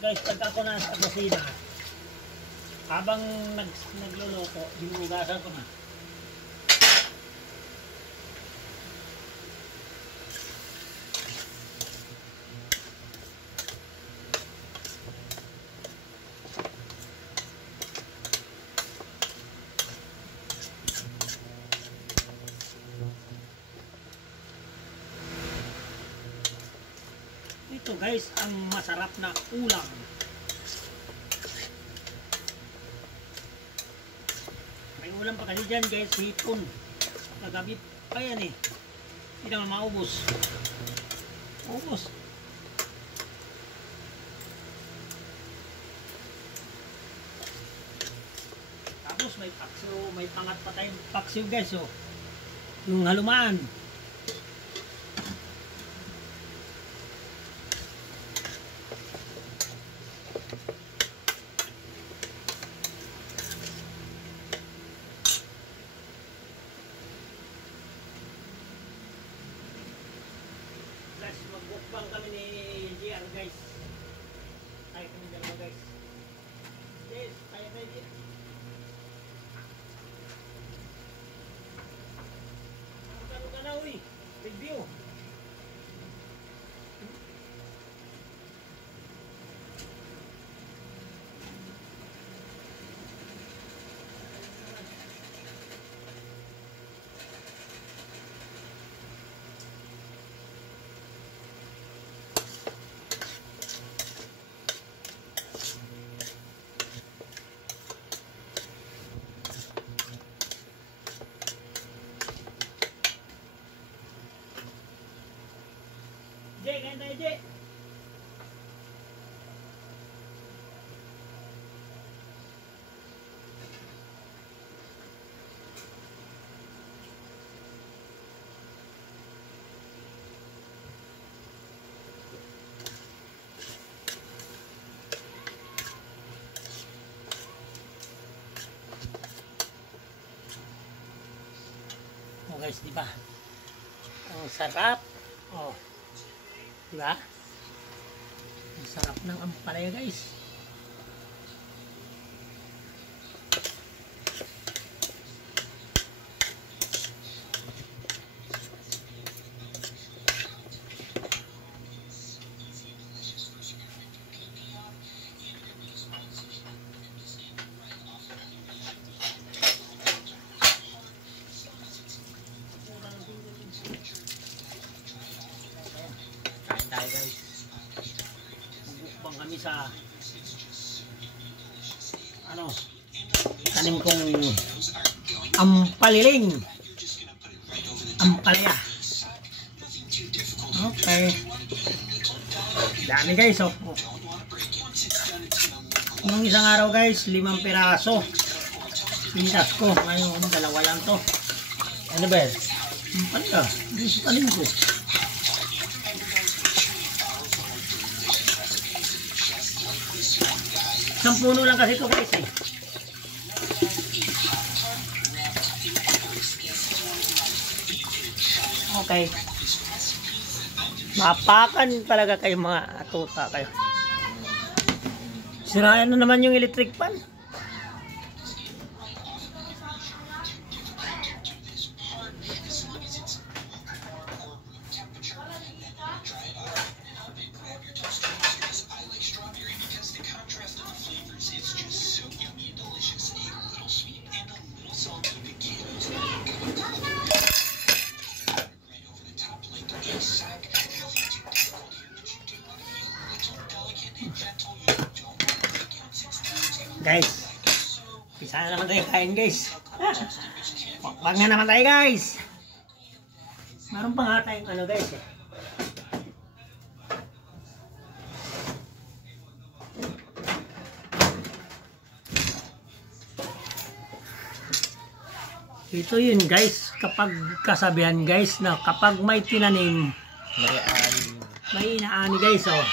Guys, pagka ako na sa kusina, habang nagluluto, hinugasan ko na. Ito guys, ang masarap na ulam. May ulam pa kasi dyan guys, hipon. Nagabit pa yan eh. Hindi naman maubos. Maubos. Tapos may paksiw, may pangat pa tayong paksiw guys oh. Yung halumaan. Magbukbang kami ni JR guys. Tayo kami dalawa guys. Yes, tayo tayo JR. Ano ka na uy? Review. Jay, kain tayo, Jay. Oh guys, di ba? Ang sarap. Oh. Diba? Ang sarap ng ampalaya guys. Tayo guys, magbukbang kami sa ano, tanim kong ampaliling, ampalaya. Okay, dami guys oh. Nung isang araw guys, 5 piraso pinitas ko, ngayon 2 lang to. Ano ba yan? Ampalaya, hindi sa tanim ko. Isang puno lang kasi ito guys eh. Okay. Mapakan talaga kayo mga tuta kayo. Sirayan na naman yung electric pan. Guys, pisa na naman tayo kain guys. Pakbang na naman tayo guys. Meron pa nga tayong ano guys eh. Ito yun guys, kapag kasabihan guys na kapag may tinanim, may inaani guys oh.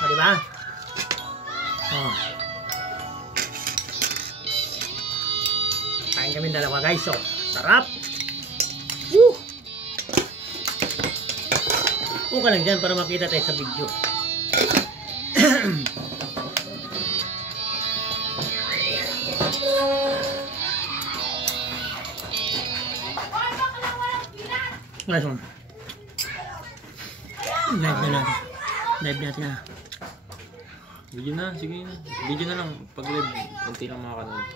O diba? Oh. Kain kami dalawa guys oh. Sarap! Woo! Upo ka lang dyan para makita tayo sa video. Guys, live na natin. Live natin na. Video na, sige na. Video na lang. Pag live, konti lang makakanood.